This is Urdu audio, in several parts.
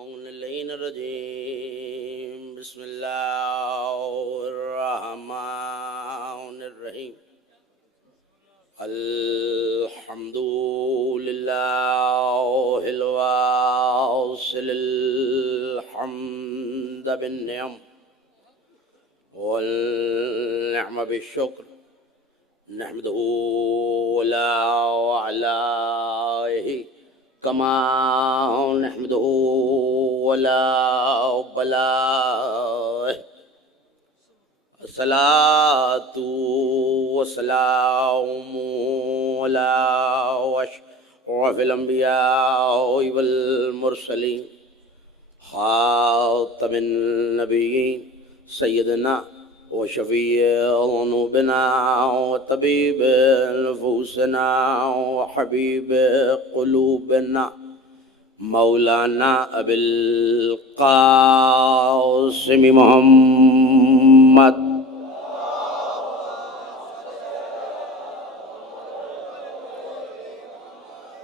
اللعين الرجيم بسم الله الرحمن الرحيم الحمد لله الواصل الحمد بالنعم والنعم بالشكر نحمده ولا وعلائه كما نحمده ولا بلاه الصلاة والسلام على أشرف الأنبياء والمرسلين خاتم النبيين سيدنا وشفيع ذنوبنا وطبيب نفوسنا وحبيب قلوبنا مولانا أبي القاسم محمد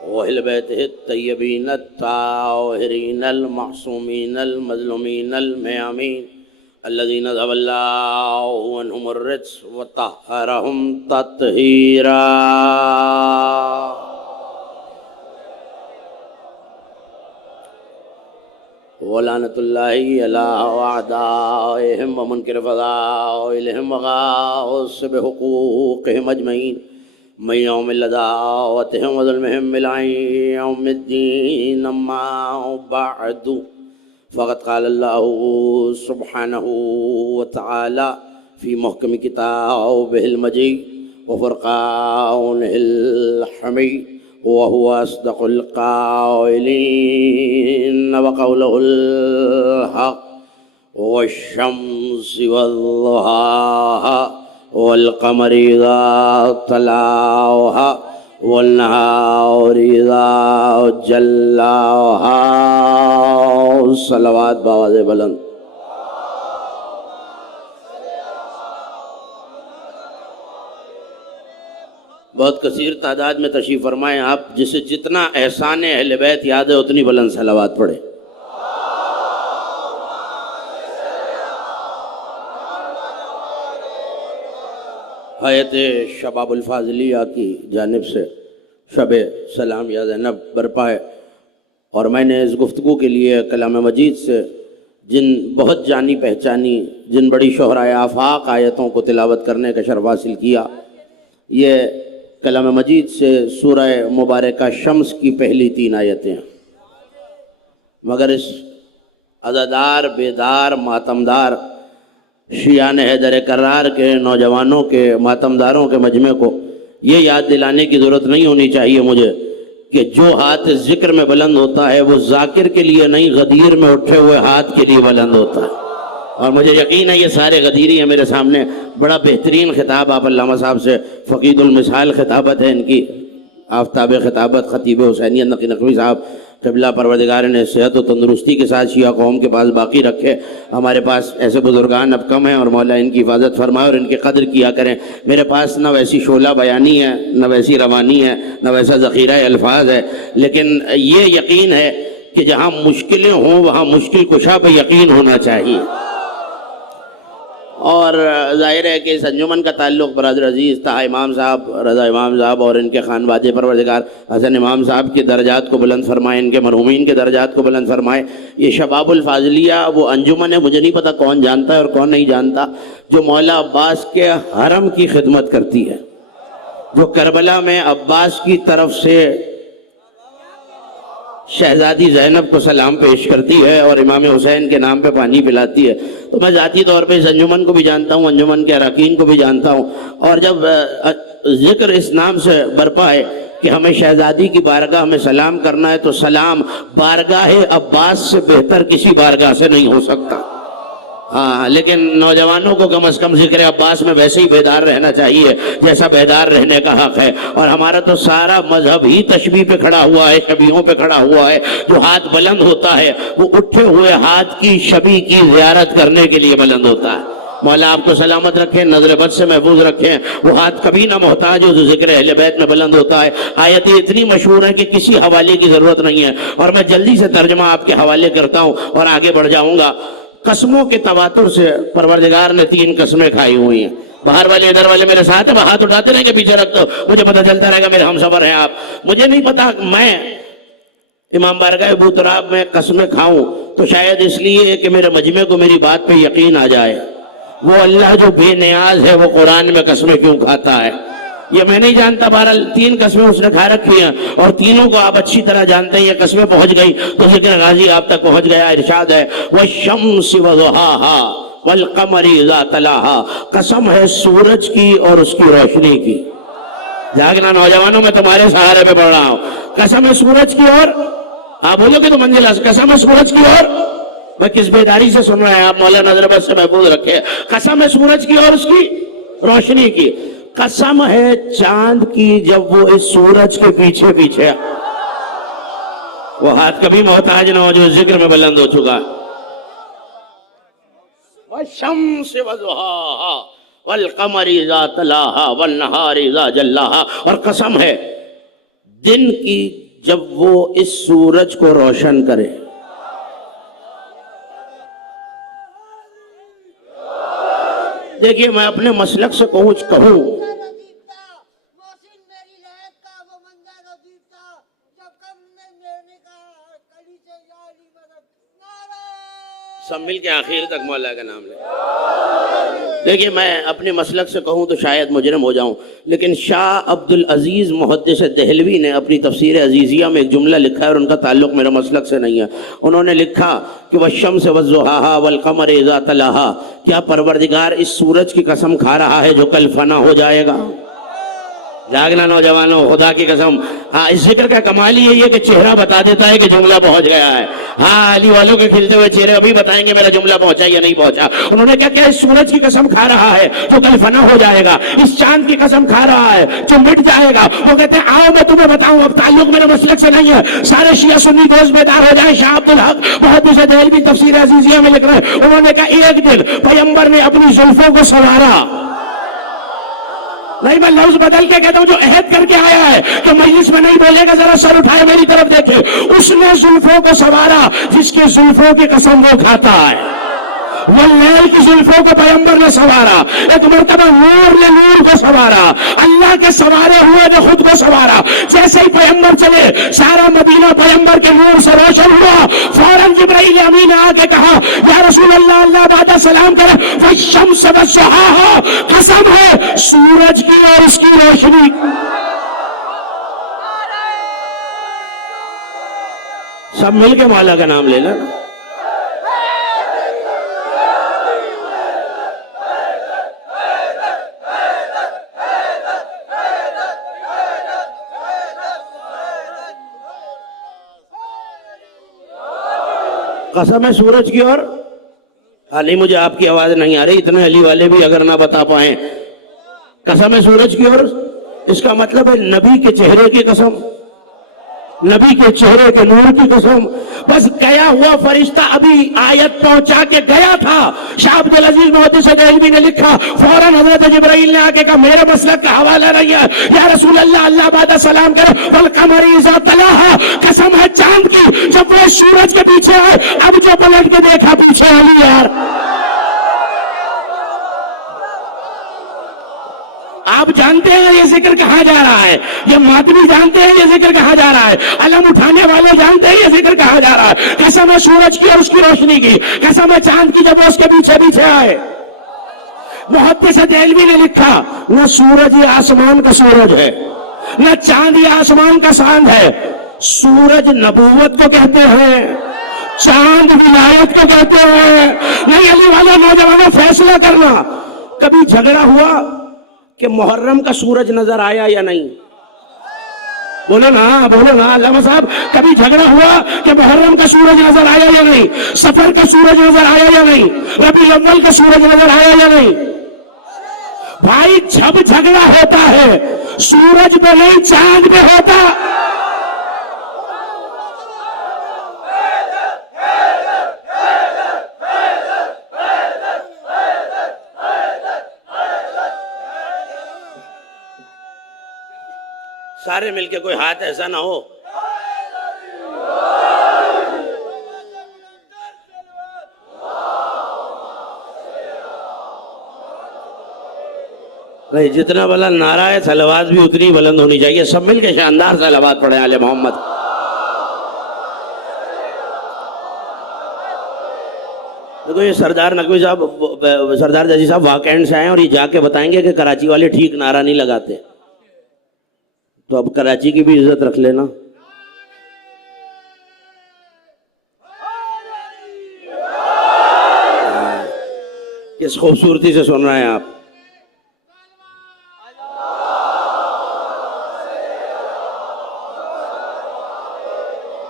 وأهل بيته الطيبين الطاهرين المعصومين المظلومين الميامين الذين ذهب الله عنهم الرجس وطهرهم تطهيرا ولعنة الله على أعدائهم ومنكر فضائلهم وغاصب حقوقهم أجمعين من يوم لدعوتهم وظلمهم إلى يوم الدين أما بعد فقد قال الله سبحانه وتعالى في محكم كتابه المجيد وفرقانه الحميد وهو أصدق القائلين وقوله الحق والشمس والضحاها والقمر إذا طلعها والنهار إذا جلاها صلوات بآواز بلند بہت کثیر تعداد میں تشریف فرمائیں آپ جسے جتنا احسان اہل بیت یاد ہے اتنی بلند صلوات پڑھیں حیات شباب الفاضلیہ کی جانب سے شب سلام یا زینب برپا ہے اور میں نے اس گفتگو کے لیے کلام مجید سے جن بہت جانی پہچانی جن بڑی شہرائے آفاق آیتوں کو تلاوت کرنے کا شرف حاصل کیا یہ کلام مجید سے سورہ مبارکہ شمس کی پہلی 3 آیتیں ہیں مگر اس عزادار بیدار ماتمدار شیعان حیدر کرار کے نوجوانوں کے ماتمداروں کے مجمع کو یہ یاد دلانے کی ضرورت نہیں ہونی چاہیے مجھے کہ جو ہاتھ ذکر میں بلند ہوتا ہے وہ ذاکر کے لیے نہیں غدیر میں اٹھے ہوئے ہاتھ کے لیے بلند ہوتا ہے اور مجھے یقین ہے یہ سارے غدیری ہیں میرے سامنے بڑا بہترین خطاب آپ علامہ صاحب سے فقید المثال خطابت ہے ان کی آفتاب خطابت خطیب حسینیت نقی نقوی صاحب قبلہ پروردگار نے صحت و تندرستی کے ساتھ شیعہ قوم کے پاس باقی رکھے ہمارے پاس ایسے بزرگان اب کم ہیں اور مولا ان کی حفاظت فرمائے اور ان کی قدر کیا کریں میرے پاس نہ ویسی شعلہ بیانی ہے نہ ویسی روانی ہے نہ ویسا ذخیرہ الفاظ ہے لیکن یہ یقین ہے کہ جہاں مشکلیں ہوں وہاں مشکل کشا پہ یقین ہونا چاہیے اور ظاہر ہے کہ اس انجمن کا تعلق برادر عزیز طاہر امام صاحب رضا امام صاحب اور ان کے خانواد پروردگار حسن امام صاحب کے درجات کو بلند فرمائے ان کے مرحومین کے درجات کو بلند فرمائے یہ شباب الفاضلیہ وہ انجمن ہے مجھے نہیں پتہ کون جانتا ہے اور کون نہیں جانتا جو مولا عباس کے حرم کی خدمت کرتی ہے جو کربلا میں عباس کی طرف سے شہزادی زینب کو سلام پیش کرتی ہے اور امام حسین کے نام پہ پانی پلاتی ہے تو میں ذاتی طور پہ اس انجمن کو بھی جانتا ہوں انجمن کے اراکین کو بھی جانتا ہوں اور جب ذکر اس نام سے برپا ہے کہ ہمیں شہزادی کی بارگاہ میں سلام کرنا ہے تو سلام بارگاہ عباس سے بہتر کسی بارگاہ سے نہیں ہو سکتا ہاں لیکن نوجوانوں کو کم از کم ذکر عباس میں ویسے ہی بیدار رہنا چاہیے جیسا بیدار رہنے کا حق ہے اور ہمارا تو سارا مذہب ہی تشبیہ پہ کھڑا ہوا ہے شبیہوں پہ کھڑا ہوا ہے جو ہاتھ بلند ہوتا ہے وہ اٹھے ہوئے ہاتھ کی شبیہ کی زیارت کرنے کے لیے بلند ہوتا ہے مولا آپ کو سلامت رکھیں، نظر بد سے محفوظ رکھیں، وہ ہاتھ کبھی نہ محتاج ہو جو ذکر اہل بیت میں بلند ہوتا ہے۔ آیتیں اتنی مشہور ہیں کہ کسی حوالے کی ضرورت نہیں ہے، اور میں جلدی سے ترجمہ آپ کے حوالے کرتا ہوں اور آگے بڑھ جاؤں گا۔ قسموں کے تواتر سے پروردگار نے 3 قسمیں کھائی ہوئی ہیں۔ باہر والے ادھر والے میرے ساتھ ہیں، ہاتھ اٹھاتے رہیں کہ پیچھے رکھ دو، مجھے پتہ چلتا رہے گا میرے ہم سفر ہیں آپ۔ مجھے نہیں پتا میں امام بارگاہ ابو تراب میں قسمیں کھاؤں تو شاید اس لیے کہ میرے مجمع کو میری بات پہ یقین آ جائے۔ وہ اللہ جو بے نیاز ہے وہ قرآن میں قسمیں کیوں کھاتا ہے یہ میں نہیں جانتا۔ بہرحال 3 قسمیں اس نے کھا رکھی ہیں اور تینوں کو آپ اچھی طرح جانتے ہیں۔ یہ قسمیں پہنچ گئی تو ذکر غازی آپ تک پہنچ گیا۔ ارشاد ہے والشمس وضحاها والقمر اذا تلاها، قسم ہے سورج کی اور اس کی روشنی کی۔ جاگنا نوجوانوں، میں تمہارے سہارے پہ پڑھ رہا ہوں۔ قسم ہے سورج کی اور، آپ بولو کہ تو منزل، قسم ہے سورج کی اور، میں کس بیداری سے سن رہے ہیں آپ، مولا نظر بد سے محفوظ رکھے۔ قسم ہے سورج کی اور اس کی روشنی کی، قسم ہے چاند کی جب وہ اس سورج کے پیچھے پیچھے، وہ ہاتھ کبھی محتاج نہ ہو جو ذکر میں بلند ہو چکا۔ والشمس وضحاها والقمر اذا تلاها والنهار اذا جلاها، اور قسم ہے دن کی جب وہ اس سورج کو روشن کرے۔ دیکھیے میں اپنے مسلک سے کہوں سب مل کے آخر تک مولا کا نام لیں۔ دیکھیے میں اپنے مسلک سے کہوں تو شاید مجرم ہو جاؤں، لیکن شاہ عبد العزیز محدث دہلوی نے اپنی تفسیر عزیزیہ میں ایک جملہ لکھا ہے اور ان کا تعلق میرا مسلک سے نہیں ہے۔ انہوں نے لکھا کہ والشمس وضحاها والقمر اذا تلاها، کیا پروردگار اس سورج کی قسم کھا رہا ہے جو کل فنا ہو جائے گا؟ جاگنا نوجوانوں، خدا کی قسم، ہاں اس ذکر کا کمال ہی ہے کہ چہرہ بتا دیتا ہے کہ جملہ پہنچ گیا ہے۔ ہاں علی والوں کے کھلتے ہوئے چہرے ابھی بتائیں گے میرا جملہ پہنچا یا نہیں پہنچا۔ انہوں نے کیا اس سورج کی قسم کھا رہا ہے جو کل فنا ہو جائے گا، اس چاند کی قسم کھا رہا ہے جو مٹ جائے گا۔ وہ کہتے ہیں آؤ میں تمہیں بتاؤں، اب تعلق میرے مسلک سے نہیں ہے، سارے شیعہ سنی دوست بیدار ہو جائیں۔ شاہ عبد الحق محدث دہلوی تفسیر عزیزیہ میں لکھ رہے ہیں، انہوں نے کہا ایک دن پیغمبر نے اپنی زلفوں کو سنوارا، نہیں میں لفظ بدل کے کہتا ہوں، جو عہد کر کے آیا ہے کہ مجلس میں نہیں بولے گا ذرا سر اٹھائے میری طرف دیکھے، اس نے زلفوں کو سنوارا جس کی زلفوں کی قسم وہ کھاتا ہے۔ واللیل کی زلفوں کو پیغمبر نے سنوارا، ایک مرتبہ نور نے نور کو سنوارا، اللہ کے سنوارے ہوئے نے خود کو سنوارا۔ جیسے ہی پیغمبر چلے سارا مدینہ پیغمبر کے نور سے روشن ہوا۔ فوراً جبرائیل امین نے آ کے کہا یا رسول اللہ، اللہ بعد سلام کرے، والشمس وضحاها، قسم ہے سورج کی اور اس کی روشنی۔ سب مل کے مولا کا نام لے لینا۔ قسم ہے سورج کی اور، علی مجھے آپ کی آواز نہیں آ رہی، اتنے علی والے بھی اگر نہ بتا پائیں، قسم ہے سورج کی اور، اس کا مطلب ہے نبی کے چہرے کی قسم، نبی کے چہرے کے نور کی قسم۔ بس گیا ہوا فرشتہ ابھی آیت پہنچا کے گیا تھا، شاہ عبد العزیز محدث دہلوی نے لکھا، فوراً حضرت جبرائیل نے آ کے کہا میرے مسلک کا حوالہ نہیں ہے یا رسول اللہ، اللہ بعد سلام کرے، والقمر اذا تلاها، قسم ہے چاند کی جب وہ سورج کے پیچھے آئے۔ اب جو پلٹ کے دیکھا پیچھے علی یار، آپ جانتے ہیں یہ ذکر کہاں جا رہا ہے، یہ ماتمی جانتے ہیں یہ ذکر کہاں جا رہا ہے، علم اٹھانے والے جانتے ہیں یہ ذکر کہاں جا رہا ہے۔ قسم ہے سورج کی اور اس کی روشنی کی، قسم ہے چاند کی جب وہ اس کے پیچھے پیچھے آئے۔ محدث دہلوی نے لکھا نہ سورج یہ آسمان کا سورج ہے، نہ چاند یہ آسمان کا چاند ہے، سورج نبوت کو کہتے ہیں، چاند ولایت کو کہتے ہیں۔ نہیں علی والے نوجوانوں فیصلہ کرنا، کبھی جھگڑا ہوا کہ محرم کا سورج نظر آیا یا نہیں؟ بولو نا بولو نا علامہ صاحب، کبھی جھگڑا ہوا کہ محرم کا سورج نظر آیا یا نہیں؟ سفر کا سورج نظر آیا یا نہیں؟ ربیع الاول کا سورج نظر آیا یا نہیں؟ بھائی جب جھگڑا ہوتا ہے سورج پہ نہیں چاند پہ ہوتا۔ سارے مل کے کوئی ہاتھ ایسا نہ ہو. نہیں, جتنا بلند نعرہ ہے صلوات بھی اتنی بلند ہونی چاہیے. سب مل کے شاندار صلوات پڑھیں آل محمد. دیکھو یہ سردار نقوی صاحب، سردار جیسی صاحب واقعین سے آئے ہیں اور یہ جا کے بتائیں گے کہ کراچی والے ٹھیک نعرہ نہیں لگاتے. تو اب کراچی کی بھی عزت رکھ لینا. کس خوبصورتی سے سن رہے ہیں آپ.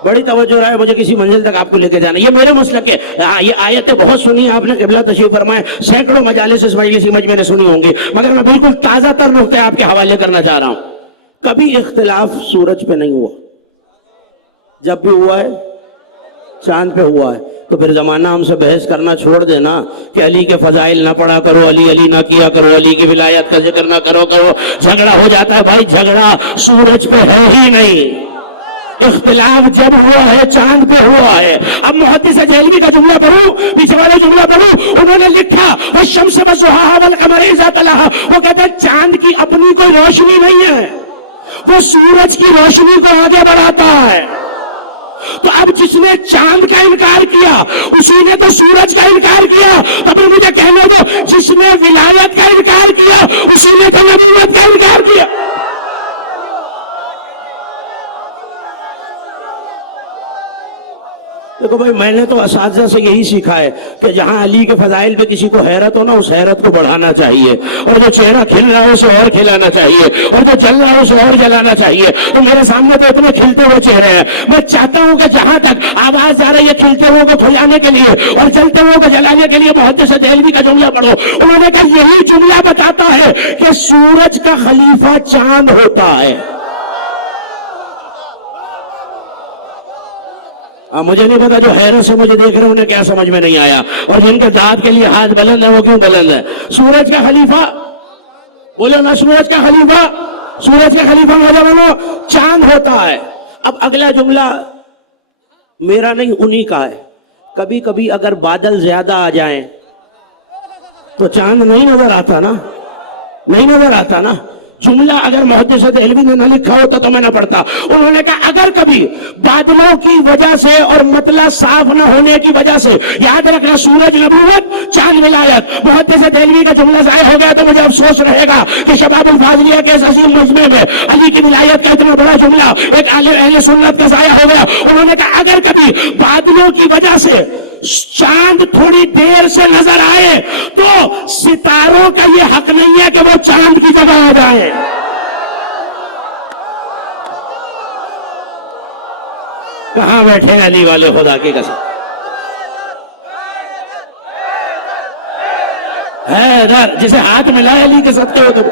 بڑی توجہ رہا ہے، مجھے کسی منزل تک آپ کو لے کے جانا. یہ میرے مسلک ہے. یہ آیتیں بہت سنی ہیں آپ نے، قبلہ تشریف فرمائے، سینکڑوں مجالس اس مجلسی مجمع نے سنی ہوں گی، مگر میں بالکل تازہ تر نقطے آپ کے حوالے کرنا چاہ رہا ہوں. کبھی اختلاف سورج پہ نہیں ہوا. جب بھی ہوا ہے چاند پہ ہوا ہے. تو پھر زمانہ ہم سے بحث کرنا چھوڑ دینا کہ علی کے فضائل نہ پڑھا کرو، علی علی نہ کیا کرو، علی کی ولایت کا ذکر نہ کرو. جھگڑا ہو جاتا ہے. بھائی جھگڑا سورج پہ ہے ہی نہیں. اختلاف جب ہوا ہے چاند پہ ہوا ہے. اب محدث دہلوی کا جملہ پڑھوں، پیچھے والے جملہ پڑھوں. انہوں نے لکھا والشمس وضحاها والقمر اذا تلاها. وہ کہتے ہیں چاند کی اپنی کوئی روشنی نہیں ہے، وہ سورج کی روشنی کو آگے بڑھاتا ہے. تو اب جس نے چاند کا انکار کیا اسی نے تو سورج کا انکار کیا. تو پھر مجھے کہنے دو، جس نے ولایت کا انکار کیا اسی نے تو نبوت کا انکار کیا. دیکھو بھائی، میں نے تو اساتذہ سے یہی سیکھا ہے کہ جہاں علی کے فضائل پہ کسی کو حیرت ہو نا، اس حیرت کو بڑھانا چاہیے، اور جو چہرہ کھل رہا ہے اسے اور کھلانا چاہیے، اور جو جل رہا ہے اسے اور جلانا چاہیے. تو میرے سامنے تو اتنے کھلتے ہوئے چہرے ہیں. میں چاہتا ہوں کہ جہاں تک آواز جا رہی ہے کھلتے ہوئے کو کھلانے کے لیے اور جلتے ہوئے کو جلانے کے لیے محدث دہلوی کا جملہ پڑھو. انہوں نے کہا یہی جملہ بتاتا ہے کہ سورج کا خلیفہ چاند ہوتا ہے. مجھے نہیں پتا جو حیرت سے مجھے دیکھ رہے ہیں انہیں کیا سمجھ میں نہیں آیا، اور جن کے داد کے لیے ہاتھ بلند ہے وہ کیوں بلند ہے. سورج کا خلیفہ بولو نا، سورج کا خلیفہ، سورج کا خلیفہ نوجوانوں چاند ہوتا ہے. اب اگلا جملہ میرا نہیں انہی کا ہے. کبھی کبھی اگر بادل زیادہ آ جائیں تو چاند نہیں نظر آتا نا، نہیں نظر آتا نا. جملہ اگر محدث دہلوی نے نہ لکھا ہوتا تو میں نہ پڑھتا. انہوں نے کہا اگر کبھی بادلوں کی وجہ سے اور مطلع صاف نہ ہونے کی وجہ سے، یاد رکھنا سورج نبوت، چاند ولایت. محدث دہلوی کا جملہ ضائع ہو گیا تو مجھے افسوس رہے گا کہ شباب الفاضلیہ کے اس عظیم مجمع میں علی کی ولایت کا اتنا بڑا جملہ ایک اہل سنت کا ضائع ہو گیا. انہوں نے کہا اگر کبھی بادلوں کی وجہ سے چاند تھوڑی دیر سے نظر آئے تو ستاروں کا یہ حق نہیں ہے کہ وہ چاند کی جگہ آ جائے. کہاں بیٹھے ہیں علی والے خدا کی قسم؟ ہے ادھر جسے ہاتھ ملائے علی کے صدقے ہو تو.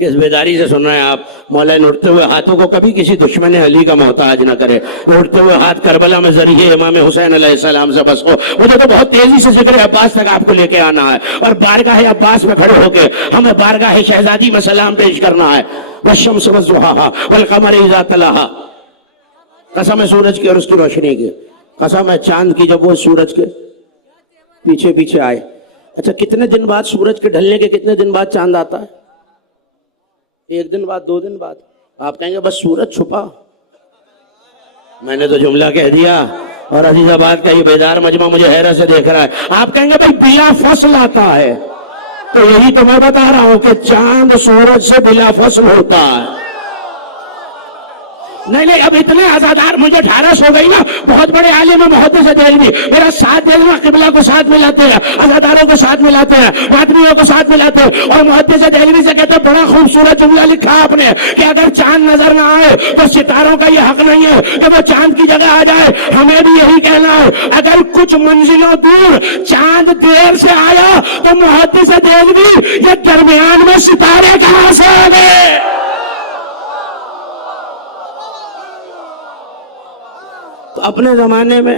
کس بیداری سے سن رہے ہیں آپ؟ مولا اٹھتے ہوئے ہاتھوں کو کبھی کسی دشمن علی کا محتاج نہ کرے. اٹھتے ہوئے ہاتھ کربلا میں ذریعے امام حسین علیہ السلام سے بس ہو. مجھے تو بہت تیزی سے ذکر عباس تک آپ کو لے کے آنا ہے اور بارگاہ عباس میں کھڑے ہو کے ہمیں بارگاہ شہزادی میں سلام پیش کرنا ہے. والشمس وضحاها والقمر اذا تلاها. قسم ہے سورج کی اور اس کی روشنی کی، قسم ہے چاند کی جب وہ سورج کے پیچھے پیچھے آئے. اچھا کتنے دن بعد سورج کے ڈھلنے کے کتنے دن بعد چاند آتا ہے؟ ایک دن بعد، دو دن بعد. آپ کہیں گے بس سورج چھپا. میں نے تو جملہ کہہ دیا اور عزیز آباد کا یہ بیدار مجمع مجھے حیرت سے دیکھ رہا ہے. آپ کہیں گے بھائی بلا فصل آتا ہے، تو یہی تو میں بتا رہا ہوں کہ چاند سورج سے بلا فصل ہوتا ہے. نہیں اب اتنے آزادار، مجھے 18 ہو گئی نا. بہت بڑے عالم محدث دہلوی میرا ساتھ دہلوی قبلہ کو ساتھ ملاتے ہیں، آزاداروں کو ساتھ ملاتے ہیں، ماتمیوں کو ساتھ ملاتے ہیں، اور محدث دہلوی سے کہتے ہیں بڑا خوبصورت جملہ لکھا آپ نے کہ اگر چاند نظر نہ آئے تو ستاروں کا یہ حق نہیں ہے کہ وہ چاند کی جگہ آ جائے. ہمیں بھی یہی کہنا ہے اگر کچھ منزلوں دور چاند دیر سے آیا تو محدث دہلوی یہ درمیان میں ستارے کہاں سے آ گئے؟ تو اپنے زمانے میں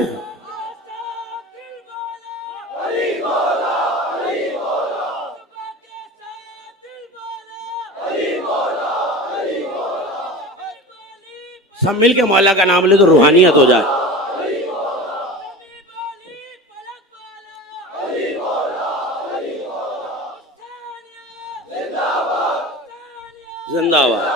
سب مل کے مولا کا نام لے تو روحانیت ہو جائے. زندہ باد.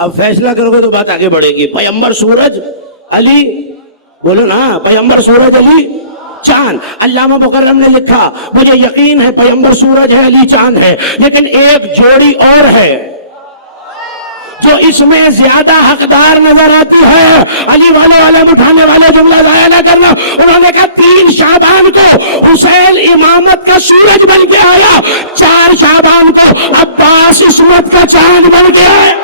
اب فیصلہ کرو گے تو بات آگے بڑھے گی. پیغمبر سورج علی بولو نا, پیغمبر سورج علی چاند. علامہ مکرم نے لکھا مجھے یقین ہے پیغمبر سورج ہے علی چاند ہے, لیکن ایک جوڑی اور ہے جو اس میں زیادہ حقدار نظر آتی ہے. علی والے علم اٹھانے والے جملہ ضائع نہ کرنا. انہوں نے کہا 3 شعبان کو حسین امامت کا سورج بن کے آیا, 4 شعبان کو عباس عصمت کا چاند بن کے آیا.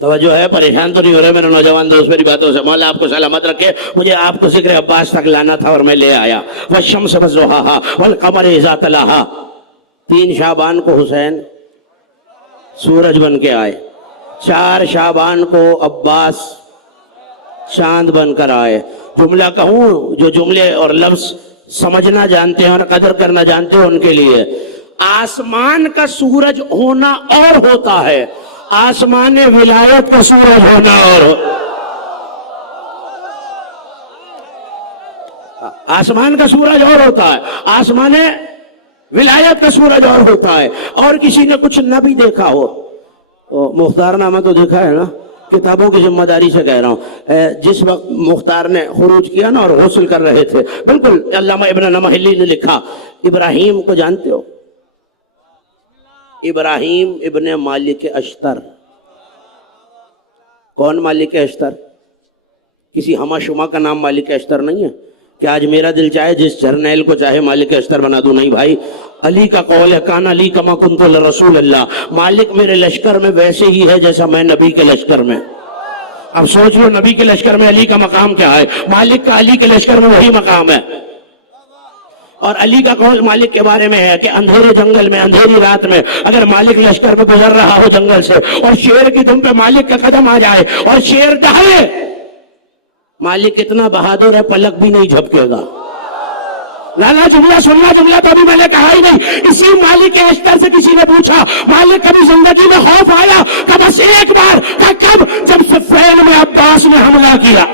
توجہ ہے, پریشان تو نہیں ہو رہے میرے نوجوان دوست میری باتوں سے. مولا آپ کو سلامت رکھے. مجھے آپ کو ذکر عباس تک لانا تھا اور میں لے آیا. والشمس وضحاها والقمر اذا تلاها. 3 شعبان کو حسین سورج بن کے آئے, 4 شعبان کو عباس چاند بن کر آئے. جملہ کہوں جو جملے اور لفظ سمجھنا جانتے ہیں اور قدر کرنا جانتے ہیں ان کے لیے. آسمان کا سورج ہونا اور ہوتا ہے, آسمان ولایت کا سورج ہونا اور آسمان کا سورج اور ہوتا ہے, آسمان ولایت کا سورج اور ہوتا ہے. اور کسی نے کچھ نہ بھی دیکھا ہو, مختار نامہ تو دیکھا ہے نا, کتابوں کی ذمہ داری سے کہہ رہا ہوں. جس وقت مختار نے خروج کیا نا اور غسل کر رہے تھے, بالکل علامہ ابن نمحلی نے لکھا, ابراہیم کو جانتے ہو, ابراہیم ابن مالک اشتر. کون مالک اشتر؟ کسی ہما شما کا نام مالک اشتر نہیں ہے کہ آج میرا دل چاہے جس جرنیل کو چاہے مالک اشتر بنا دوں. نہیں بھائی, علی کا قول ہے کان علی کما کنت لرسول اللہ. مالک میرے لشکر میں ویسے ہی ہے جیسا میں نبی کے لشکر میں. اب سوچ لو نبی کے لشکر میں علی کا مقام کیا ہے, مالک کا علی کے لشکر میں وہی مقام ہے. اور علی کا قول مالک کے بارے میں ہے کہ اندھیرے جنگل میں اندھیری رات میں اگر مالک لشکر میں گزر رہا ہو جنگل سے اور شیر کی دم پہ مالک کا قدم آ جائے اور شیر دہے, مالک کتنا بہادر ہے, پلک بھی نہیں جھپکے گا. لالا جملہ سننا, جملہ تو ابھی میں نے کہا ہی نہیں. اسی مالک کے اشتر سے کسی نے پوچھا مالک کبھی زندگی میں خوف آیا؟ کہ بس ایک بار. کہ کب؟ جب صفین میں عباس نے حملہ کیا.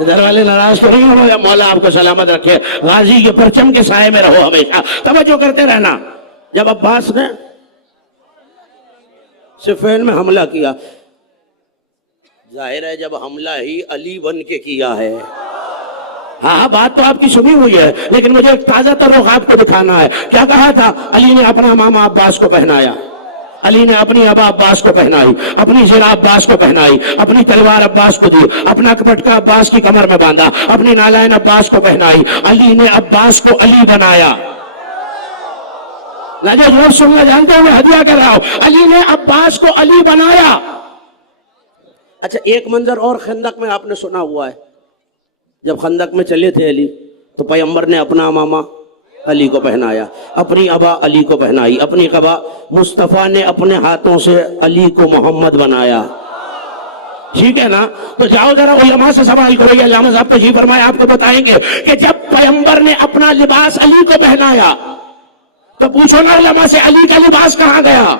ادھر والے ناراض تو نہیں ہو, یا مولا آپ کو سلامت رکھے. غازی کے پرچم کے سائے میں رہو ہمیشہ. توجہ کرتے رہنا. جب عباس نے صفین میں حملہ کیا, ظاہر ہے جب حملہ ہی علی بن کے کیا ہے. ہاں بات تو آپ کی سنی ہوئی ہے, لیکن مجھے ایک تازہ تر رخ آپ کو دکھانا ہے. کیا کہا تھا؟ علی نے اپنا ماما عباس کو پہنایا, علی نے اپنی ابا عباس کو پہنائی, اپنی زرہ عباس کو پہنائی, اپنی تلوار عباس کو دی, اپنا کپٹکا عباس کی کمر میں باندھا, اپنی نالائن عباس کو پہنائی. علی نے عباس کو علی بنایا. جو سننا جانتے ہو میں ہدیہ کر رہا ہوں. علی نے عباس کو علی بنایا. اچھا ایک منظر اور خندق میں آپ نے سنا ہوا ہے. جب خندق میں چلے تھے علی تو پیغمبر نے اپنا ماما علی کو پہنایا, اپنی ابا علی کو پہنائی, اپنی قبا. مصطفیٰ نے اپنے ہاتھوں سے علی کو محمد بنایا. ٹھیک ہے نا؟ تو جاؤ ذرا علماء سے سوال کرو. یہ علامہ صاحب تشریف فرمائے, آپ کو بتائیں گے کہ جب پیغمبر نے اپنا لباس علی کو پہنایا تو پوچھو نا علماء سے, علی کا لباس کہاں گیا؟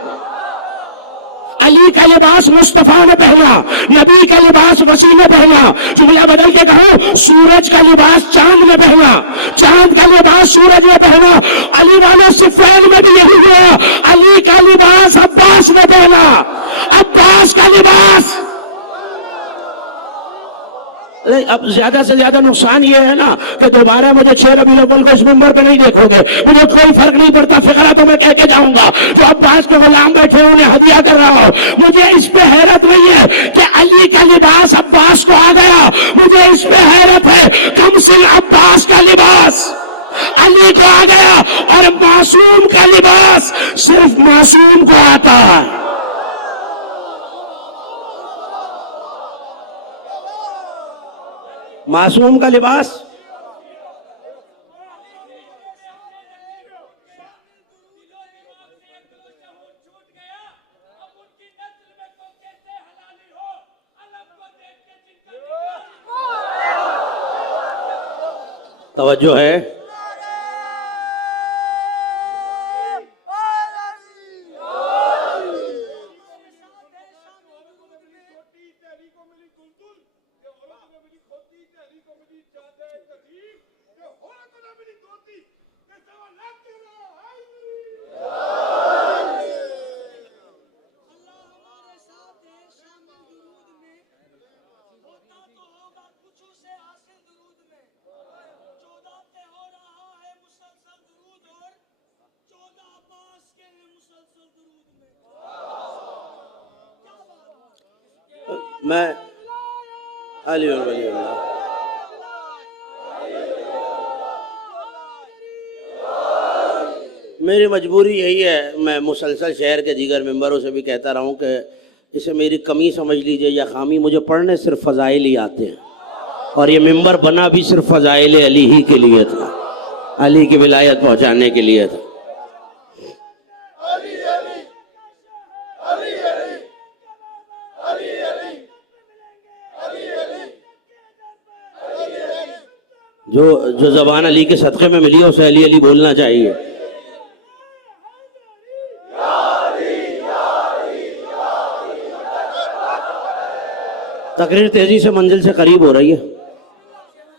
علی کا لباس مصطفیٰ نے پہنا, نبی کا لباس وسیع نے پہنا. جملہ بدل کے کہو, سورج کا لباس چاند نے پہنا, چاند کا لباس سورج نے پہنا. علی والے صفین میں بھی یہی ہوا, علی کا لباس عباس نے پہنا, عباس کا لباس. اب زیادہ سے زیادہ نقصان یہ ہے نا کہ دوبارہ مجھے 6 ربیع الاول کو اس منبر پہ نہیں دیکھو گے. مجھے کوئی فرق نہیں پڑتا, فقرہ تو میں کہہ کے جاؤں گا. جو عباس کے غلام بیٹھے انہیں ہدیہ کر رہا ہوں. مجھے اس پہ حیرت نہیں ہے کہ علی کا لباس عباس کو آ گیا. مجھے اس پہ حیرت ہے کم سن عباس کا لباس علی کو آ گیا, اور معصوم کا لباس صرف معصوم کو آتا ہے. معصوم کا لباس توجہ ہے. میں علی ولی اللہ میری مجبوری یہی ہے. میں مسلسل شہر کے دیگر ممبروں سے بھی کہتا رہا ہوں کہ اسے میری کمی سمجھ لیجئے یا خامی. مجھے پڑھنے صرف فضائل ہی آتے ہیں, اور یہ ممبر بنا بھی صرف فضائل علی ہی کے لیے تھا, علی کی ولایت پہنچانے کے لیے تھا. جو زبان علی کے صدقے میں ملی ہے اسے علی علی بولنا چاہیے. تقریر تیزی سے منزل سے قریب ہو رہی ہے.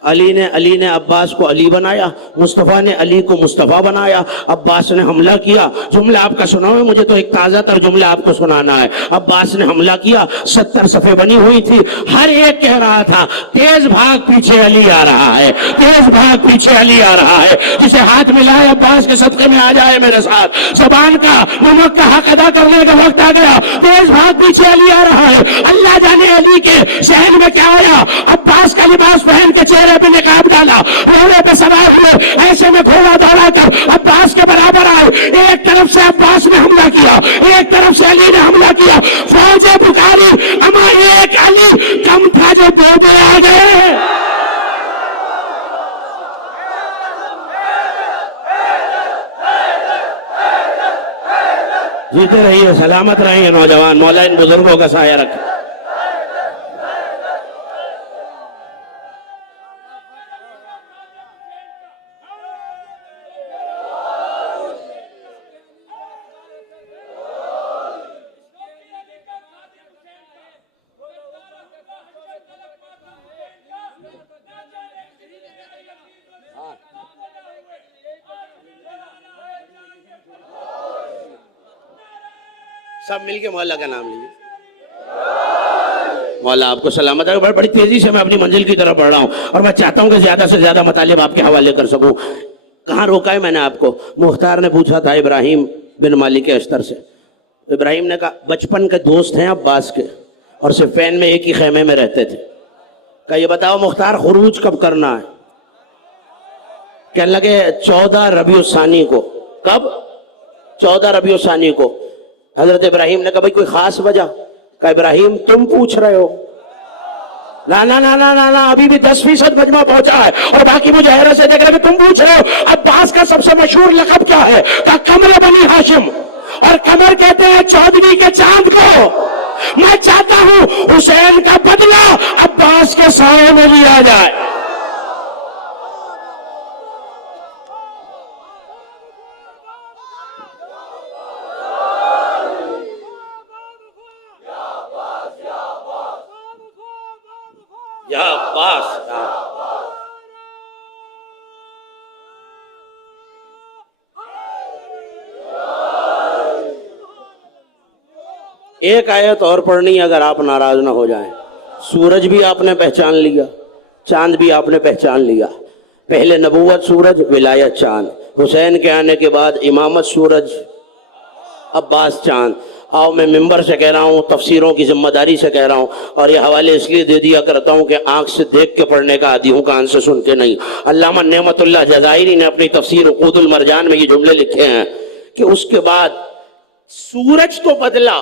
علی نے عباس کو علی بنایا, مصطفیٰ نے علی کو مصطفیٰ بنایا. عباس نے حملہ کیا. جملہ آپ کا سنا ہے, مجھے تو ایک تازہ تر جملہ آپ کو سنانا ہے. عباس نے حملہ کیا, 70 صفیں بنی ہوئی تھی. ہر ایک کہہ رہا تھا تیز بھاگ پیچھے علی آ رہا ہے, تیز بھاگ پیچھے علی آ رہا ہے. جسے ہاتھ ملائے عباس کے صدقے میں آ جائے میرے ساتھ. زبان کا نمک کا حق ادا کرنے کا وقت آ گیا. تیز بھاگ پیچھے علی آ رہا ہے. اللہ جانے علی کے ذہن میں کیا آیا. عباس کا لباس پہن کے چہرے پہ نقاب ڈالا, گھوڑے پہ سوار ہوئے, ایسے میں گھوڑا دوڑا کر عباس کے برابر آئے. ایک طرف سے عباس نے حملہ کیا, ایک طرف سے علی نے حملہ کیا. فوجیں پکاری, اما ایک علی کم تھا جو دو پہ آ گئے. جیتے رہیے, سلامت رہیے نوجوان, مولا ان بزرگوں کا سایہ رکھے. سب مل کے مولا کا نام لیجیے. مولا آپ کو سلامت رکھے. بڑی تیزی سے میں اپنی منزل کی طرف بڑھ رہا ہوں, اور میں چاہتا ہوں کہ زیادہ سے زیادہ مطالب آپ کے حوالے کر سکوں. کہاں روکا ہے میں نے آپ کو؟ مختار نے پوچھا تھا ابراہیم بن مالک اشتر سے. ابراہیم نے کہا بچپن کے دوست ہیں عباس کے, اور صفین میں ایک ہی خیمے میں رہتے تھے. کہا یہ بتاؤ مختار خروج کب کرنا ہے؟ کہنے لگے 14 ربیع الثانی کو. کب؟ 14 ربیع الثانی کو. حضرت ابراہیم نے کہا بھائی کوئی خاص وجہ؟ کہا ابراہیم تم پوچھ رہے ہو. لا لا لا لا لا لا, ابھی بھی 10% مجمع پہنچا ہے, اور باقی مجھے حیرت سے دیکھ رہے کہ تم پوچھ رہے ہو عباس کا سب سے مشہور لقب کیا ہے؟ کہا قمر بنی ہاشم, اور قمر کہتے ہیں 14ویں کے چاند کو. میں چاہتا ہوں حسین کا بدلہ عباس کے سائے میں لیا جائے. یا عباس, ایک آیت اور پڑھنی اگر آپ ناراض نہ ہو جائیں. سورج بھی آپ نے پہچان لیا, چاند بھی آپ نے پہچان لیا. پہلے نبوت سورج, ولایت چاند. حسین کے آنے کے بعد امامت سورج, عباس چاند. آؤ میں ممبر سے کہہ رہا ہوں, تفسیروں کی ذمہ داری سے کہہ رہا ہوں, اور یہ حوالے اس لیے دے دیا کرتا ہوں کہ آنکھ سے دیکھ کے پڑھنے کا عادی ہوں, کان سے سن کے نہیں. علامہ نعمت اللہ جزائری نے اپنی تفسیر عقود المرجان میں یہ جملے لکھے ہیں کہ اس کے بعد سورج تو بدلا,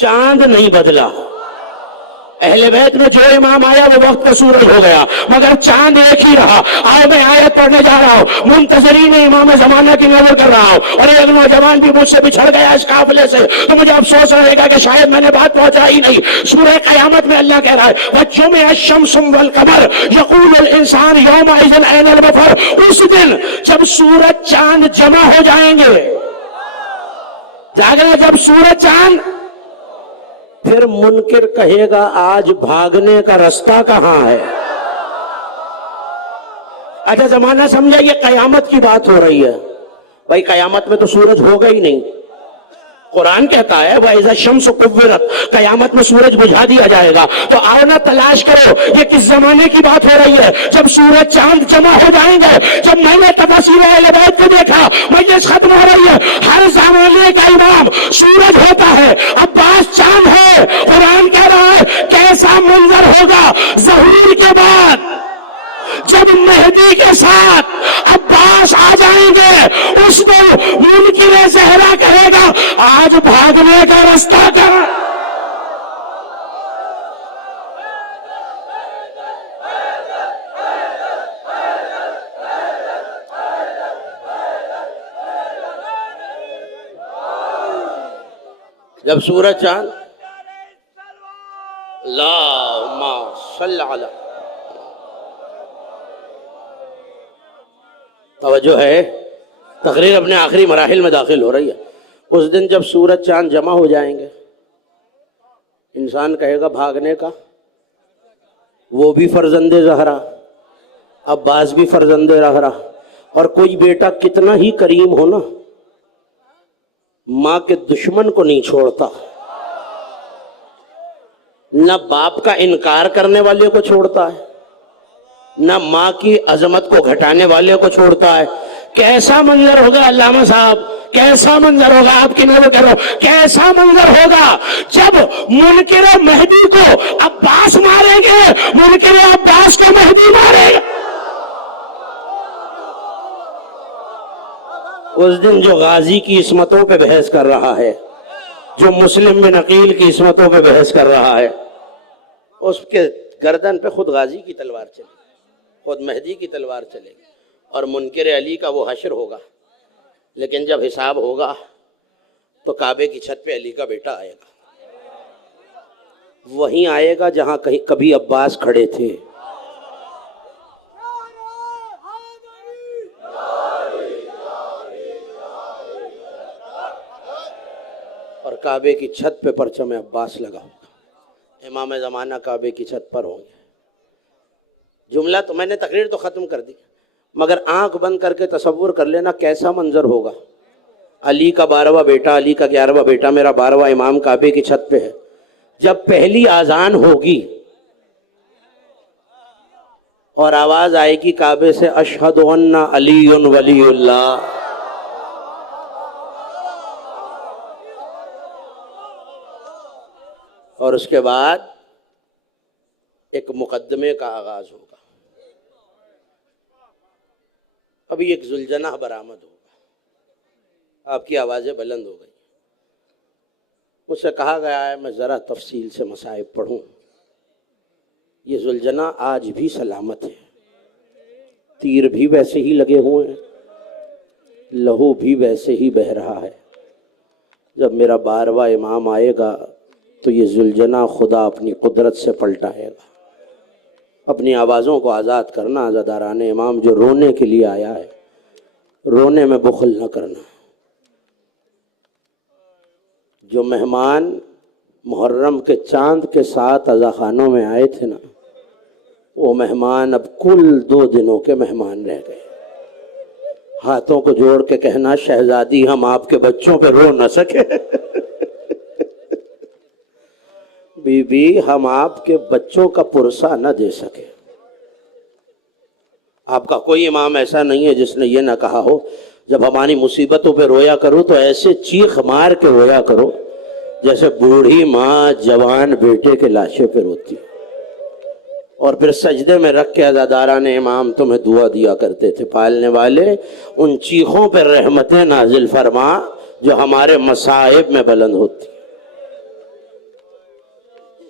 چاند نہیں بدلا. اہل بیت میں جو امام آیا وہ وقت کا سورج ہو گیا, مگر چاند ایک ہی رہا. آؤ میں آیت پڑھنے جا رہا ہوں, منتظرین امام زمانہ کی نظر کر رہا ہوں, اور ایک نوجوان بھی مجھ سے بچھڑ گیا اس قافلے سے, تو مجھے افسوس رہے گا کہ شاید میں نے بات پہنچائی نہیں. سورہ قیامت میں اللہ کہہ رہا ہے وَجُمِعَ الشَّمْسُ وَالْقَمَرُ يَقُولُ الْإِنسَانُ يَوْمَئِذٍ أَيْنَ الْمَفَرُّ. اس دن جب سورج چاند جمع ہو جائیں گے, جاگنا, جب سورج چاند, پھر منکر کہے گا آج بھاگنے کا رستہ کہاں ہے. اچھا زمانہ سمجھا, یہ قیامت کی بات ہو رہی ہے. بھائی قیامت میں تو سورج ہوگا ہی نہیں. قرآن کہتا ہے وَإِذَا الشَّمْسُ كُوِّرَتْ, قیامت میں سورج بجھا دیا جائے گا. تو آؤ نہ تلاش کرو یہ کس زمانے کی بات ہو رہی ہے. جب سورج چاند جمع ہو جائیں گے. جب میں نے تفاسیر اہل بیت کو دیکھا, مجلس ختم ہو رہی ہے, ہر زمانے کا امام سورج ہوتا ہے, عباس چاند ہے. قرآن کہہ رہا ہے کیسا منظر ہوگا ظہور کے بعد جب مہدی کے ساتھ عباس آ جائیں گے. اس دن منکر زہرا کہے گا آج بھاگنے کا رستہ کہاں. جب سورج چاند, اللہم صل علی, توجہ ہے, تقریر اپنے آخری مراحل میں داخل ہو رہی ہے. اس دن جب سورج چاند جمع ہو جائیں گے, انسان کہے گا بھاگنے کا. وہ بھی فرزند زہرا, عباس بھی فرزند زہرا. اور کوئی بیٹا کتنا ہی کریم ہو نا, ماں کے دشمن کو نہیں چھوڑتا, نہ باپ کا انکار کرنے والے کو چھوڑتا ہے, نہ ماں کی عظمت کو گھٹانے والے کو چھوڑتا ہے. کیسا منظر ہوگا علامہ صاحب, کیسا منظر ہوگا, آپ کی نظر کرو, کیسا منظر ہوگا جب منکر مہدی کو عباس ماریں گے, منکر عباس کو مہدی مارے گا. اس دن جو غازی کی عصمتوں پہ بحث کر رہا ہے, جو مسلم بن عقیل کی عصمتوں پہ بحث کر رہا ہے, اس کے گردن پہ خود غازی کی تلوار چلے گی, خود مہدی کی تلوار چلے گی, اور منکر علی کا وہ حشر ہوگا. لیکن جب حساب ہوگا تو کعبے کی چھت پہ علی کا بیٹا آئے گا, وہیں آئے گا جہاں کبھی عباس کھڑے تھے. اور کعبے کی چھت پہ پرچم عباس لگا ہوگا. امام زمانہ کعبے کی چھت پر ہوں گے. جملہ تو میں نے تقریر تو ختم کر دی, مگر آنکھ بند کر کے تصور کر لینا کیسا منظر ہوگا. علی کا 12واں بیٹا, علی کا 11واں بیٹا, میرا 12واں امام کعبے کی چھت پہ ہے. جب پہلی آذان ہوگی اور آواز آئے گی کعبے سے اشہد ان علی ولی اللہ, اور اس کے بعد ایک مقدمے کا آغاز ہوگا. ابھی ایک ذوالجناح برآمد ہوگا. آپ کی آوازیں بلند ہو گئی. مجھ سے کہا گیا ہے میں ذرا تفصیل سے مصائب پڑھوں. یہ ذوالجناح آج بھی سلامت ہے, تیر بھی ویسے ہی لگے ہوئے ہیں, لہو بھی ویسے ہی بہہ رہا ہے. جب میرا 12واں امام آئے گا تو یہ ذوالجناح خدا اپنی قدرت سے پلٹائے گا. اپنی آوازوں کو آزاد کرنا عزاداران امام, جو رونے کے لیے آیا ہے رونے میں بخل نہ کرنا. جو مہمان محرم کے چاند کے ساتھ عزاخانوں میں آئے تھے نا, وہ مہمان اب کل 2 دنوں کے مہمان رہ گئے. ہاتھوں کو جوڑ کے کہنا شہزادی ہم آپ کے بچوں پہ رو نہ سکے بی بی ہم آپ کے بچوں کا پرسہ نہ دے سکے۔ آپ کا کوئی امام ایسا نہیں ہے جس نے یہ نہ کہا ہو جب ہماری مصیبتوں پہ رویا کرو تو ایسے چیخ مار کے رویا کرو جیسے بوڑھی ماں جوان بیٹے کے لاشے پہ روتی، اور پھر سجدے میں رکھ کے عزاداران امام تمہیں دعا دیا کرتے تھے، پالنے والے ان چیخوں پہ رحمتیں نازل فرما جو ہمارے مصائب میں بلند ہوتی۔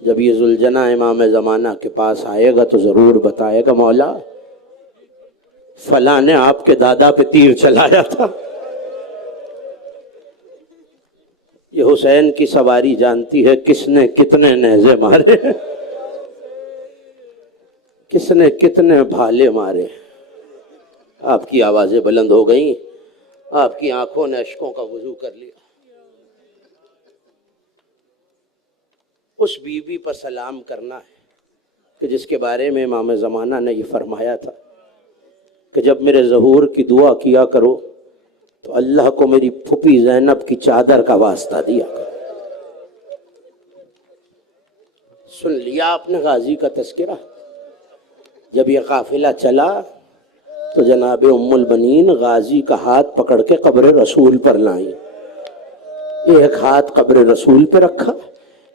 جب یہ ذوالجنہ امام زمانہ کے پاس آئے گا تو ضرور بتائے گا مولا فلاں نے آپ کے دادا پہ تیر چلایا تھا۔ یہ حسین کی سواری جانتی ہے کس نے کتنے نیزے مارے، کس نے کتنے بھالے مارے۔ آپ کی آوازیں بلند ہو گئیں، آپ کی آنکھوں نے اشکوں کا وضو کر لیا۔ اس بی بی پر سلام کرنا ہے کہ جس کے بارے میں امام زمانہ نے یہ فرمایا تھا کہ جب میرے ظہور کی دعا کیا کرو تو اللہ کو میری پھوپھی زینب کی چادر کا واسطہ دیا کرو۔ سن لیا آپ نے غازی کا تذکرہ؟ جب یہ قافلہ چلا تو جناب ام البنین غازی کا ہاتھ پکڑ کے قبر رسول پر لائیں، ایک ہاتھ قبر رسول پہ رکھا،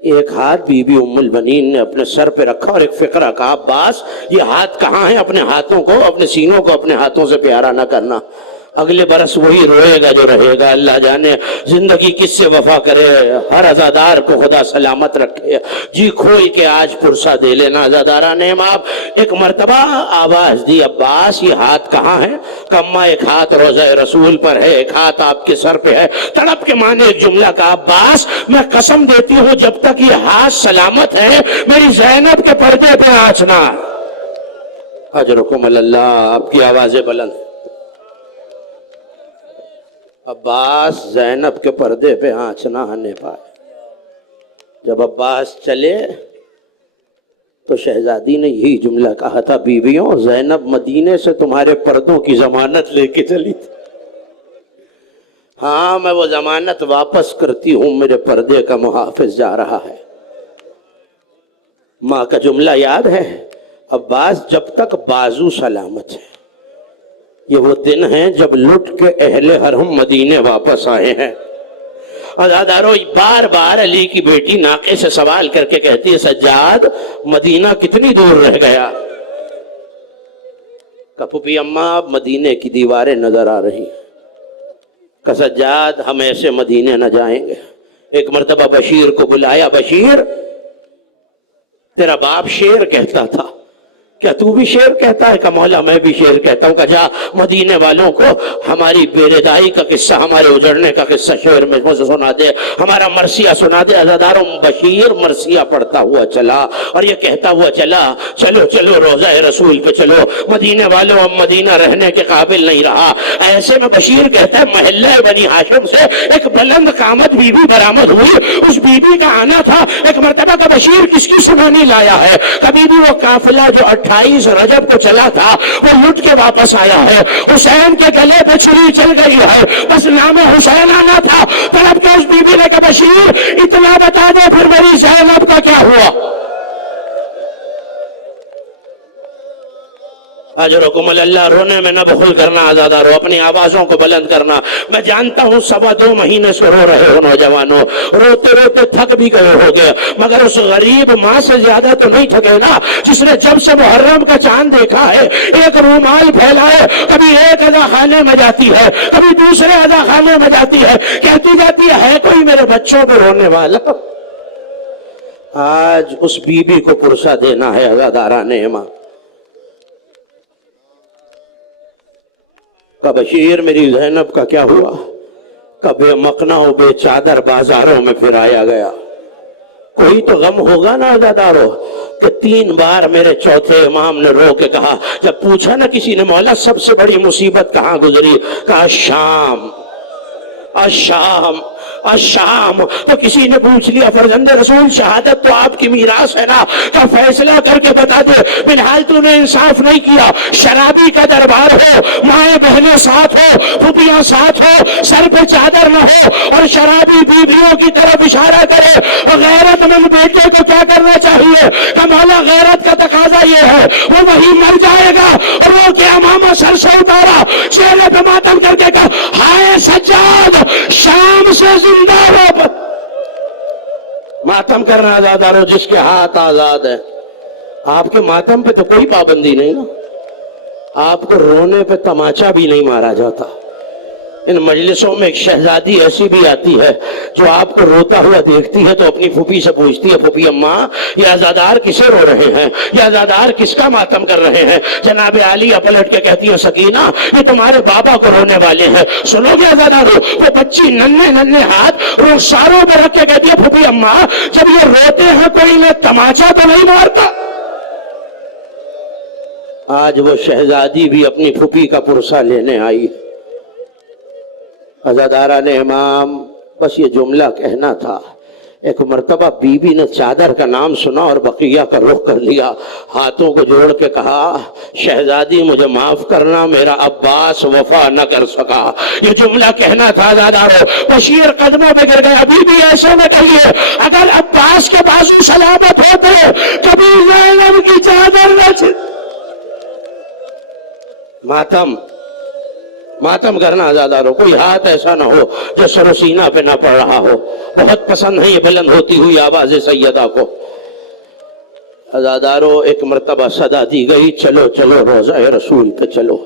ایک ہاتھ بی بی ام البنین نے اپنے سر پہ رکھا اور ایک فقرہ کہا عباس یہ ہاتھ کہاں ہیں، اپنے ہاتھوں کو اپنے سینوں کو اپنے ہاتھوں سے پیارا نہ کرنا، اگلے برس وہی روئے گا جو رہے گا۔ اللہ جانے زندگی کس سے وفا کرے، ہر عزادار کو خدا سلامت رکھے، جی کھول کے آج پرسہ دے لینا۔ عزاداران امام ایک مرتبہ آواز دی عباس یہ ہاتھ کہاں ہے؟ کما ایک ہاتھ روضہ رسول پر ہے، ایک ہاتھ آپ کے سر پہ ہے۔ تڑپ کے مانے ایک جملہ کہا عباس میں قسم دیتی ہوں جب تک یہ ہاتھ سلامت ہے میری زینب کے پردے پہ آنچ نہ۔ اجرکم اللہ، آپ کی آوازیں بلند۔ عباس زینب کے پردے پہ آنچ نہ آنے پائے۔ جب عباس چلے تو شہزادی نے یہی جملہ کہا تھا بیویوں زینب مدینے سے تمہارے پردوں کی ضمانت لے کے چلی تھی، ہاں میں وہ ضمانت واپس کرتی ہوں، میرے پردے کا محافظ جا رہا ہے۔ ماں کا جملہ یاد ہے عباس جب تک بازو سلامت ہے۔ یہ وہ دن ہیں جب لٹ کے اہل حرم مدینے واپس آئے ہیں۔ عزادارو بار بار علی کی بیٹی ناقے سے سوال کر کے کہتی ہے سجاد مدینہ کتنی دور رہ گیا؟ کہ پھوپھی اماں اب مدینے کی دیواریں نظر آ رہی ہیں۔ کہ سجاد ہم ایسے مدینے نہ جائیں گے۔ ایک مرتبہ بشیر کو بلایا، بشیر تیرا باپ شیر کہتا تھا، کیا تو بھی شیر کہتا ہے؟ کہ مولا میں بھی شیر کہتا ہوں۔ کہ جا مدینے والوں کو ہماری بیردائی کا قصہ، ہمارے اجڑنے کا قصہ شعر میں مجھے سنا دے، ہمارا مرثیہ سنا دے۔ عزاداروں بشیر مرثیہ پڑھتا ہوا چلا اور یہ کہتا ہوا چلا چلو چلو روضہ رسول پہ چلو، مدینے والوں اب مدینہ رہنے کے قابل نہیں رہا۔ ایسے میں بشیر کہتا ہے محلہ بنی ہاشم سے ایک بلند قامت بی بی برآمد ہوئی، اس بی بی کا آنا تھا۔ ایک مرتبہ کا بشیر کس کی سنانی لایا ہے؟ کبھی بھی وہ قافلہ جو 28 رجب کو چلا تھا وہ لٹ کے واپس آیا ہے، حسین کے گلے پہ چھری چل گئی ہے، بس نام حسین آنا تھا۔ طلب کے اس بی بی نے کہا بشیر اتنا بتا دے پھر میری زینب کا کیا ہوا؟ اجرکم اللہ، رونے میں نہ بخل کرنا عزادارو، اپنی آوازوں کو بلند کرنا۔ میں جانتا ہوں 2.25 مہینے سے رو رہے ہو نوجوانوں، روتے روتے تھک بھی گئے ہوگے، مگر اس غریب ماں سے زیادہ تو نہیں تھکے نا جس نے جب سے محرم کا چاند دیکھا ہے ایک رومال پھیلائے، کبھی ایک عزا خانے میں جاتی ہے کبھی دوسرے عزا خانے میں جاتی ہے، کہتی جاتی ہے کوئی میرے بچوں پہ رونے والا۔ آج اس بی بی کو پرسہ دینا ہے عزاداران امام۔ کہ بشیر میری زینب کا کیا ہوا؟ کہ بے مقنع و بے چادر بازاروں میں پھرایا گیا۔ کوئی تو غم ہوگا نا عزادارو کہ 3 بار میرے چوتھے امام نے رو کے کہا، جب پوچھا نا کسی نے مولا سب سے بڑی مصیبت کہاں گزری؟ کہا شام، الشام الشام۔ تو کسی نے پوچھ لیا فرزند رسول شہادت تو آپ کی میراث ہے نا، تو فیصلہ کر کے بتا دے، فی الحال تو نے انصاف نہیں کیا، شرابی کا دربار ہو، مائیں بہنیں بہنیں ساتھ ہو، پھوپھیاں ساتھ ہو، سر پہ چادر نہ ہو اور شرابی بیویوں کی طرف اشارہ کرے. غیرت مند بیٹے کو کیا کرنا چاہیے کہ مولا غیرت کا تقاضا یہ ہے، وہ وہی مر جائے گا رو کے امامہ سر سے اتارا، چہرے پہ ماتم کر کے کہا ہائے سجاد شام سے زندہ ہو. ماتم کرنا آزاد رو جس کے ہاتھ آزاد ہے. آپ کے ماتم پہ تو کوئی پابندی نہیں نا، آپ کو رونے پہ تماچا بھی نہیں مارا جاتا. ان مجلسوں میں ایک شہزادی ایسی بھی آتی ہے جو آپ کو روتا ہوا دیکھتی ہے تو اپنی پھوپھی سے پوچھتی ہے پھوپھی اماں یہ آزادار کسے رو رہے ہیں، یہ آزادار کس کا ماتم کر رہے ہیں؟ جناب عالیہ پلٹ کے کہتی ہے سکینہ یہ تمہارے بابا کو رونے والے ہیں، سنو گے آزادارو؟ وہ بچی ننھے ننھے ہاتھ رخساروں پہ رکھ کے کہتی ہے پھوپھی اماں جب یہ روتے ہیں کوئی انہیں تماچا تو نہیں مارتا؟ آج وہ شہزادی بھی اپنی پھوپھی کا پرسہ لینے آئی. عزاداران امام بس یہ جملہ کہنا تھا. ایک مرتبہ بی بی نے چادر کا نام سنا اور بقیہ کا رخ کر لیا، ہاتھوں کو جوڑ کے کہا شہزادی مجھے معاف کرنا، میرا عباس وفا نہ کر سکا. یہ جملہ کہنا تھا عزادارو. بشیر قدموں پہ گر گیا. بی بی ایسے میں کہیے اگر عباس کے بازو سلامت ہوتے کبھی زینب کی چادر نہ ماتم کرنا آزادارو. کوئی ہاتھ ایسا نہ ہو جو سر و سینہ پہ نہ پڑ رہا ہو. بہت پسند ہے یہ بلند ہوتی ہوئی آواز سیدہ کو. آزادارو ایک مرتبہ صدا دی گئی چلو چلو روضہ رسول پہ چلو.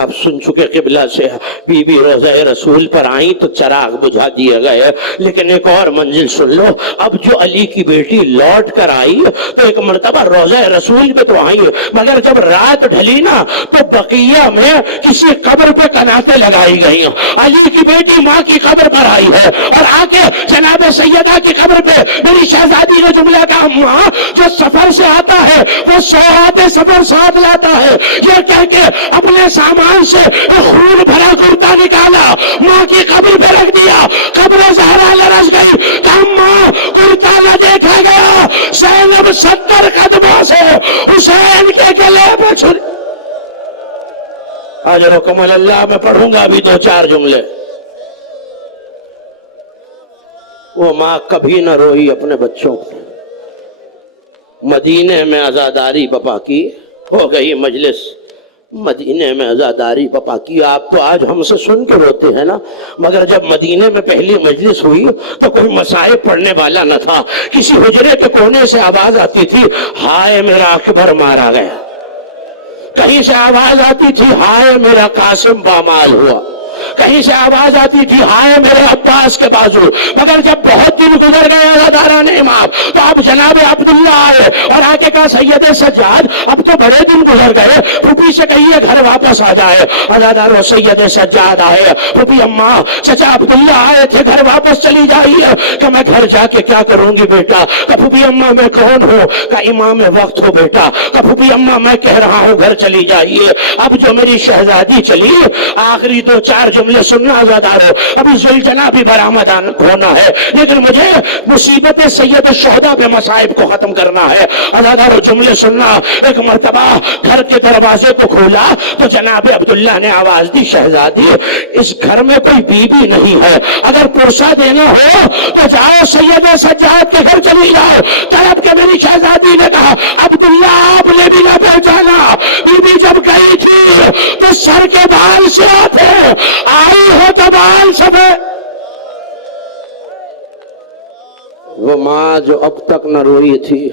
آپ سن چکے قبلہ سے بی بی روضہ رسول پر آئیں تو چراغ بجھا دیے گئے. لیکن ایک اور منزل سن لو، اب جو علی کی بیٹی لوٹ کر آئی تو ایک مرتبہ روضہ رسول پہ تو آئی مگر جب رات ڈھلی نا تو بقیہ میں کسی قبر پہ کناتیں لگائی گئی. علی کی بیٹی ماں کی قبر پر آئی ہے اور آ کے جناب سیدہ کی قبر پہ میری شہزادی نے جملہ کہا ماں جو سفر سے آتا ہے وہ سوغات سفر ساتھ لاتا ہے. یہ کہہ کے اپنے سامان سے خون بھرا کرتا نکالا، ماں کی قبر پہ رکھ دیا. قبر زہرا لرز گئی کہ ماں کرتا نہ دیکھا گیا. زینب 70 قدموں سے حسین کے گلے پہ چھری. آج رکم اللہ میں پڑھوں گا ابھی 2-4 جملے. وہ ماں کبھی نہ روئی اپنے بچوں پر. مدینے میں عزاداری بپا کی ہو گئی مجلس، مدینے میں عزاداری بپا کی. آپ تو آج ہم سے سن کے روتے ہیں نا، مگر جب مدینے میں پہلی مجلس ہوئی تو کوئی مصائب پڑھنے والا نہ تھا. کسی حجرے کے کونے سے آواز آتی تھی ہائے میرا اکبر مارا گیا. کہیں سے آواز آتی تھی ہائے میرا قاسم بامال ہوا. کہیں سے آواز آتی تھی ہائے میرے عباس کے بازو. مگر جب بہت دن گزر گئے عزاداران امام تو اب جناب عبداللہ آئے اور آ کے کہا سید سجاد اب تو بڑے دن گزر گئے، پھوپھی سے کہیے گھر واپس آ جائے. عزادارو سید سجاد آئے، پھوپھی اماں چچا عبداللہ آئے تھے گھر واپس چلی جائیے. کہ میں گھر جا کے کیا کروں گی بیٹا؟ کہ پھوپھی اماں میں کون ہوں؟ کہ امام وقت ہو بیٹا. کہ پھوپھی اماں میں کہہ رہا ہوں گھر چلی جائیے. اب جو میری شہزادی چلی آخری 2-4 جملے سننا آزادارو. ابھی ذوالجناح بھی برآمد ہونا ہے لیکن مجھے مصیبت سید الشہداء پہ مصائب کو ختم کرنا ہے. آزادارو جملے سننا. ایک مرتبہ گھر کے دروازے کو کھولا تو جناب عبداللہ نے آواز دی شہزادی اس گھر میں کوئی بی بی نہیں ہے، اگر پرسہ دینا ہو تو جاؤ سید سجاد کے گھر چلی جاؤ. طلب کے میری شہزادی نے کہا عبداللہ آپ نے بھی نہ پہچانا، بی بی جب گئی تھی تو سر کے بال سے آتے آئی ہو تو بال سبے. وہ ماں جو اب تک نہ روئی تھی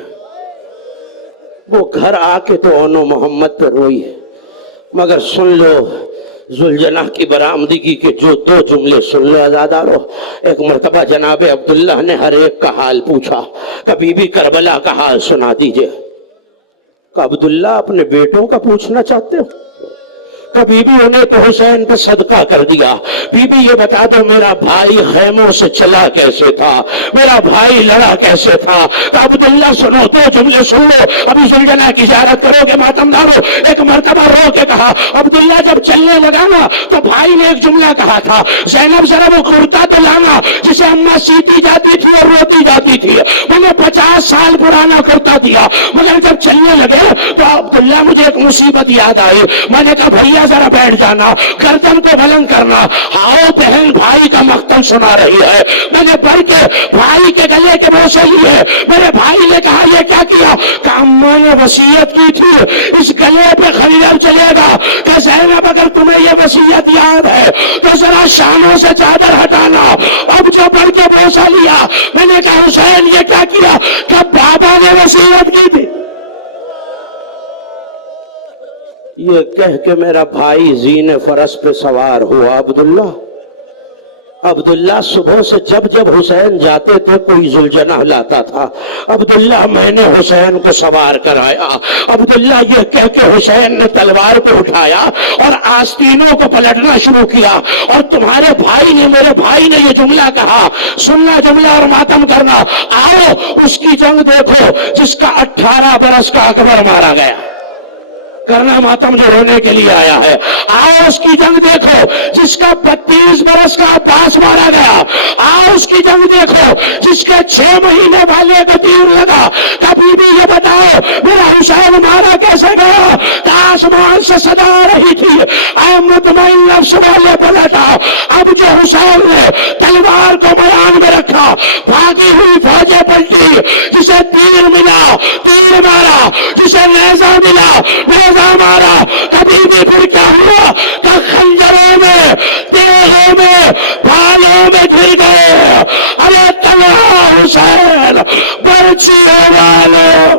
وہ گھر آ کے تو اونو محمد پہ روئی ہے. مگر سن لو ذوالجناح کی برآمدگی کے جو 2 جملے سن لو عزادارو. ایک مرتبہ جناب عبداللہ نے ہر ایک کا حال پوچھا کہ بی بی کربلا کا حال سنا دیجئے. کہ عبداللہ اپنے بیٹوں کا پوچھنا چاہتے ہو؟ کہ بی بی انہیں تو حسین پہ صدقہ کر دیا. بی بی یہ بتا دو میرا بھائی خیموں سے چلا کیسے تھا، میرا بھائی لڑا کیسے تھا. کہ عبداللہ سنو 2 جملے سن لو. ابھی ذوالجناح کی زیارت کرو گے ماتم دارو. ایک مرتبہ رو کے کہا عبداللہ جب چلنے لگا نا تو بھائی نے ایک جملہ کہا تھا زینب ذرا وہ کرتا تو لانا جسے اماں سیتی جاتی تھی اور روتی جاتی تھی. میں نے 50 سال پرانا کرتا دیا. مگر جب چلنے لگے تو عبداللہ مجھے ایک مصیبت یاد آئی. میں نے کہا بھیا لیا ذرا بیٹھ جانا, گردن کو بلند کرنا. آؤ بہن بھائی کا مقتل سنا رہی ہے. میں نے بڑھ کے بھائی کے گلے کے بوسے لیے. میرے بھائی نے کہا یہ کیا کیا؟ کہ اماں نے وصیت کی تھی اس گلے پہ خنجر چلے گا. کہ زینب اگر تمہیں یہ وصیت یاد ہے تو ذرا شانوں سے چادر ہٹانا. اب جو بڑھ کے بوسا لیا, میں نے کہا حسین یہ کیا کیا؟ کہ بابا نے وصیت کی تھی. یہ کہہ کے میرا بھائی زین فرس پہ سوار ہوا. عبداللہ صبح سے جب جب حسین جاتے تھے کوئی زلجنہ لاتا تھا. عبداللہ میں نے حسین کو سوار کرایا. عبداللہ یہ کہہ کے حسین نے تلوار کو اٹھایا اور آستینوں کو پلٹنا شروع کیا. اور تمہارے بھائی نے, میرے بھائی نے یہ جملہ کہا, سننا جملہ اور ماتم کرنا. آؤ اس کی جنگ دیکھو جس کا 18 برس کا اکبر مارا گیا. کرنا ماتم جو رونے کے لیے آیا ہے. آؤ اس کی جنگ دیکھو جس کا 32 برس کا عباس مارا گیا. آؤ اس کی جنگ دیکھو جس کے 6 مہینے والے کو تیر لگا. کبھی بھی یہ بتاؤ میرا حسین مارا کیسے گیا؟ کہ آسمان سے صدا آ رہی تھی, اے مطمئن نفس والے پلٹا. اب جو حسین نے تلوار کو میدان میں رکھا, بھاگی ہوئی فوجیں پلٹی. جسے تیر ملا تیر مارا, جسے نیزہ ملا نیزہ مارا. کبھی بھی پھر کیا ہوا کہ خنجروں میں, تیغوں میں, بھالوں میں گر گئے. ارے تلوار حسین برچیوں والوں